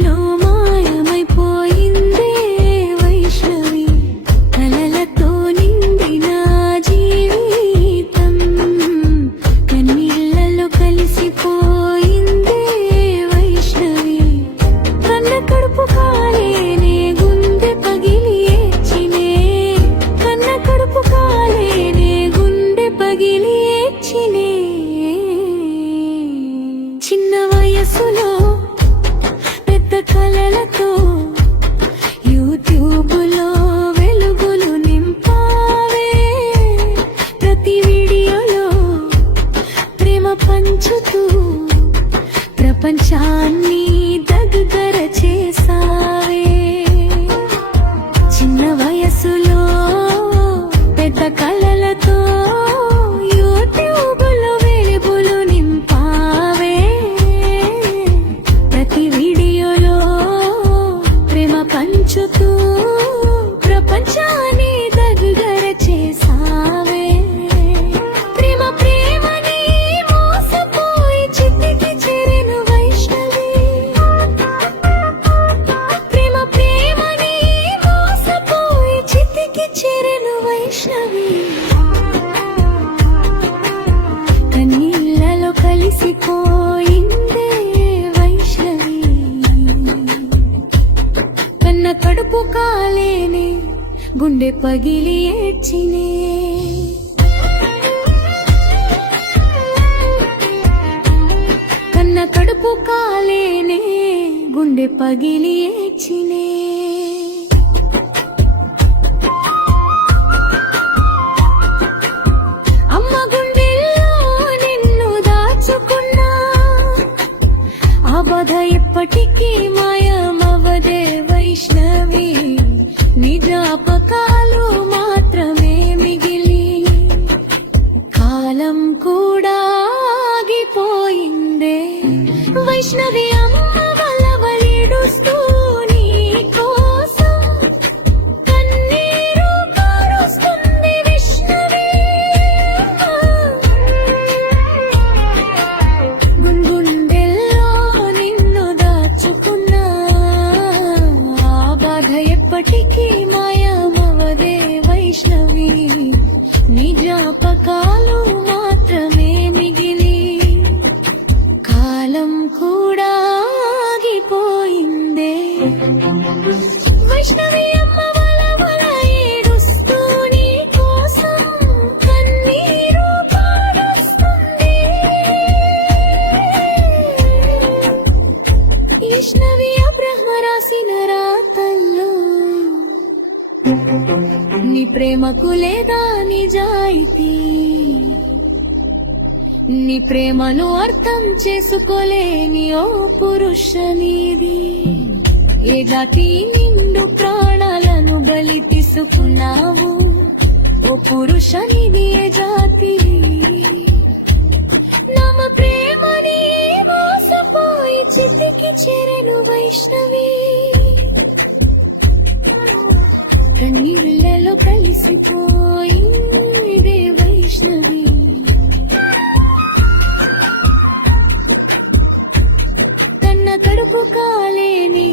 వయసులో మాయమైపోయిందే వైష్ణవి, కలలతో నిండిన జీవితం కన్నీళ్లలో కలిసిపోయిందే వైష్ణవి. కన్న కడుపు కాలేనే గుండె పగిలి ఏడ్చినే, కన్న కడుపు కాలేనే గుండె పగిలి ఏడ్చినే. చిన్న వయసులో పెద్ద కలలతో యూట్యూబ్లో వెలుగులు నింపావే, ప్రతి వీడియోలో ప్రేమ పంచుతూ ప్రపంచాన్ని దగ్గర చేసావే. చిన్న వయసులో పెద్ద కలలతో యూట్యూబ్లో వెలుగులు నింపావే, ప్రతి వీడియోలో ప్రేమ పంచుతూ ప్రపంచాన్ని దగ్గర చేసావే. ప్రేమ ప్రేమని మోసపోయి చితికి చేరెను వైష్ణవి, ప్రేమ ప్రేమని మోసపోయి చితికి చేరెను వైష్ణవి. కన్నీళ్లలో కలిసిపోయిందే వైష్ణవి, కన్న కడుపు కాలేనే గుండె పగిలి ఏడ్చినే. కన్న కడుపు కాలేనే గుండె పగిలి ఏడ్చినే. అమ్మ గుండెల్లో నిన్ను దాచుకున్నా, ఆ బాధ ఎప్పటికీ మాయమవదే వైష్ణవి. నీ జ్ఞాపకాలు మాత్రమే మిగిలి కాలం కూడా ఆగిపోయిందే వైష్ణవి. అమ్మ వలవలేడుస్తూ నీ కోసం కన్నీరు కారుస్తుంది విష్ణవి. గుండెల్లో నిన్ను దాచుకున్నా, ఆ బాధ ఎప్పటికీ మాయమవదే వైష్ణవి. నీ జ్ఞాపకాలు మాత్రమే మిగిలి కాలం కూడా ఆగిపోయిందే వైష్ణవి. అమ్మ వలవల ఏడుస్తూ నీ కోసం కన్నీరు కారుస్తుంది. వైష్ణవి బ్రహ్మ రాసిన రాతల్లో నీ ప్రేమకు లేదా నిజాయితీ, నీ ప్రేమను అర్థం చేసుకోలేని ఓ పురుష నీది. ఏ జాతి నిండు ప్రాణాలను బలి తీసుకున్నావు ఓ పురుష నీది, ఏ జాతి. నమ ప్రేమని మోసపోయి చితికి చేరెను వైష్ణవి, కన్నీళ్లలో కలిసిపోయిందే వైష్ణవి. కన్న కడుపు కాలేనే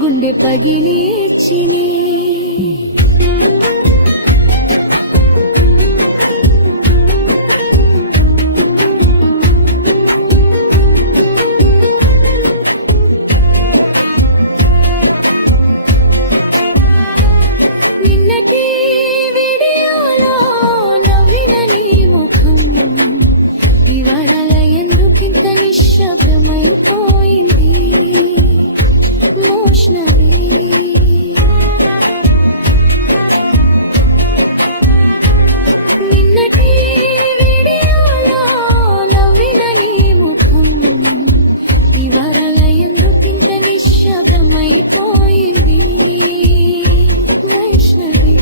గుండె పగిలి ఏడ్చినే. నిన్నటి వీడియోలో నవ్విన నీ ముఖం ఇవాళ ఎందుకింత నిశ్శబ్దమైపోయింది వైష్ణవి. నిన్నటి వీడియోలో నవ్విన నీ ముఖం ఇవాళ ఎందుకింత నిశ్శబ్దమైపోయింది వైష్ణవి.